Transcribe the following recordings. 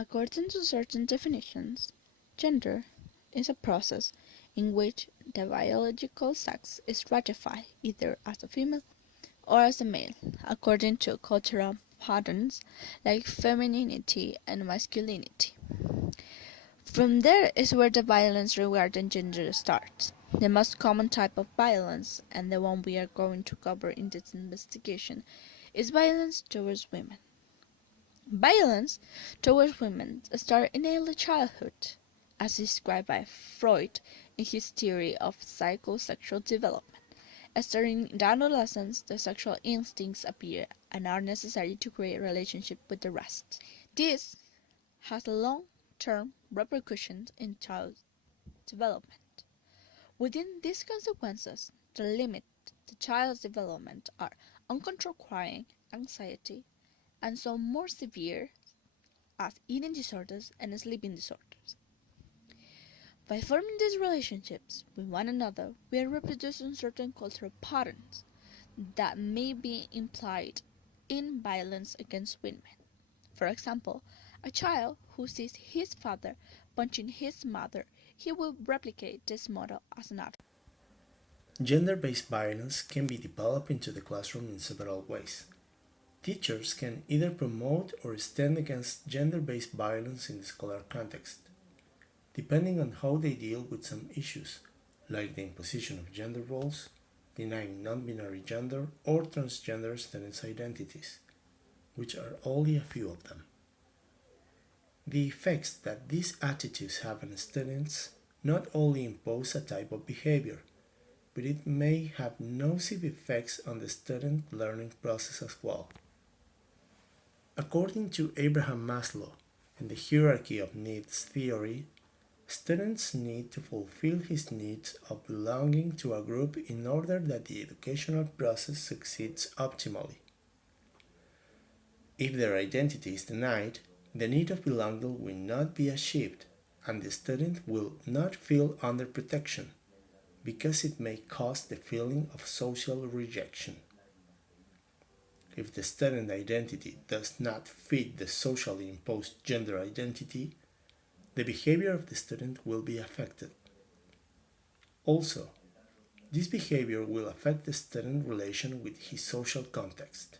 According to certain definitions, gender is a process in which the biological sex is ratified either as a female or as a male, according to cultural patterns like femininity and masculinity. From there is where the violence regarding gender starts. The most common type of violence, and the one we are going to cover in this investigation, is violence towards women. Violence towards women starts in early childhood, as described by Freud in his theory of psychosexual development. Starting in adolescence, the sexual instincts appear and are necessary to create a relationship with the rest. This has long-term repercussions in child development. Within these consequences, the limit to child's development are uncontrolled crying, anxiety, and some more severe as eating disorders and sleeping disorders. By forming these relationships with one another, we are reproducing certain cultural patterns that may be implied in violence against women. For example, a child who sees his father punching his mother, he will replicate this model as an adult. Gender-based violence can be developed into the classroom in several ways. Teachers can either promote or stand against gender-based violence in the scholar context, depending on how they deal with some issues, like the imposition of gender roles, denying non-binary gender or transgender students' identities, which are only a few of them. The effects that these attitudes have on students not only impose a type of behavior, but it may have nocive effects on the student learning process as well. According to Abraham Maslow and the hierarchy of needs theory, students need to fulfill his needs of belonging to a group in order that the educational process succeeds optimally. If their identity is denied, the need of belonging will not be achieved, and the student will not feel under protection, because it may cause the feeling of social rejection. If the student identity does not fit the socially imposed gender identity, the behavior of the student will be affected. Also, this behavior will affect the student's relation with his social context.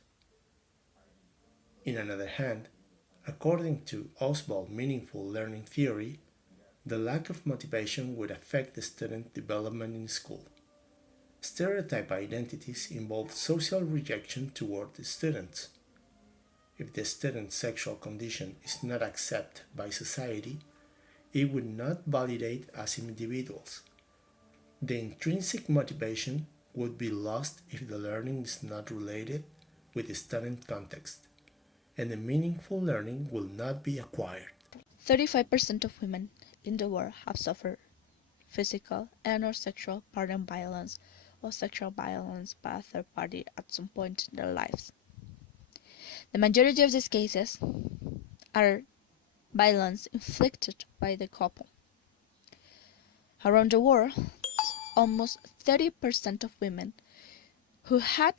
On the other hand, according to Oswald's meaningful learning theory, the lack of motivation would affect the student development in school. Stereotype identities involve social rejection toward the students. If the student's sexual condition is not accepted by society, it would not validate as individuals. The intrinsic motivation would be lost if the learning is not related with the student context, and the meaningful learning will not be acquired. 35% of women in the world have suffered physical and/or sexual partner violence or sexual violence by a third party at some point in their lives. The majority of these cases are violence inflicted by the couple. Around the world, almost 30% of women who had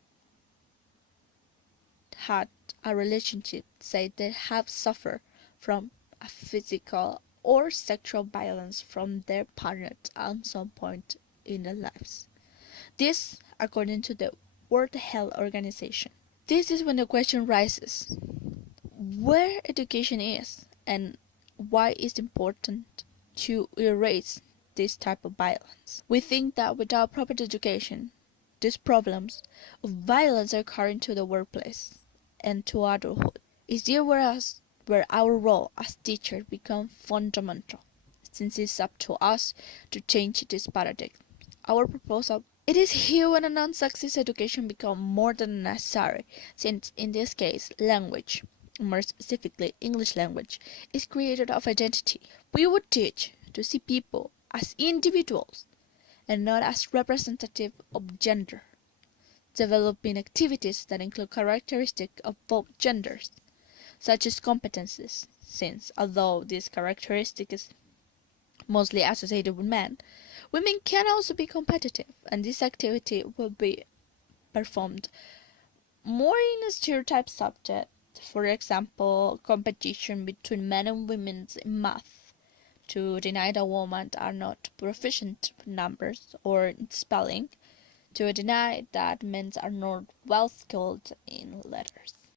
a relationship say they have suffered from a physical or sexual violence from their partner at some point in their lives. This, according to the World Health Organization. This is when the question rises, where education is and why it's important to erase this type of violence. We think that without proper education, these problems of violence occurring to the workplace and to adulthood is there where our role as teachers becomes fundamental, since it's up to us to change this paradigm. Our proposal, it is here when a non-sexist education becomes more than necessary, since in this case, language, more specifically English language, is created of identity. We would teach to see people as individuals and not as representative of gender, developing activities that include characteristics of both genders, such as competencies, since although this characteristic is mostly associated with men, women can also be competitive, and this activity will be performed more in a stereotype subject For example, competition between men and women in math, to deny that women are not proficient in numbers or in spelling, to deny that men are not well skilled in letters.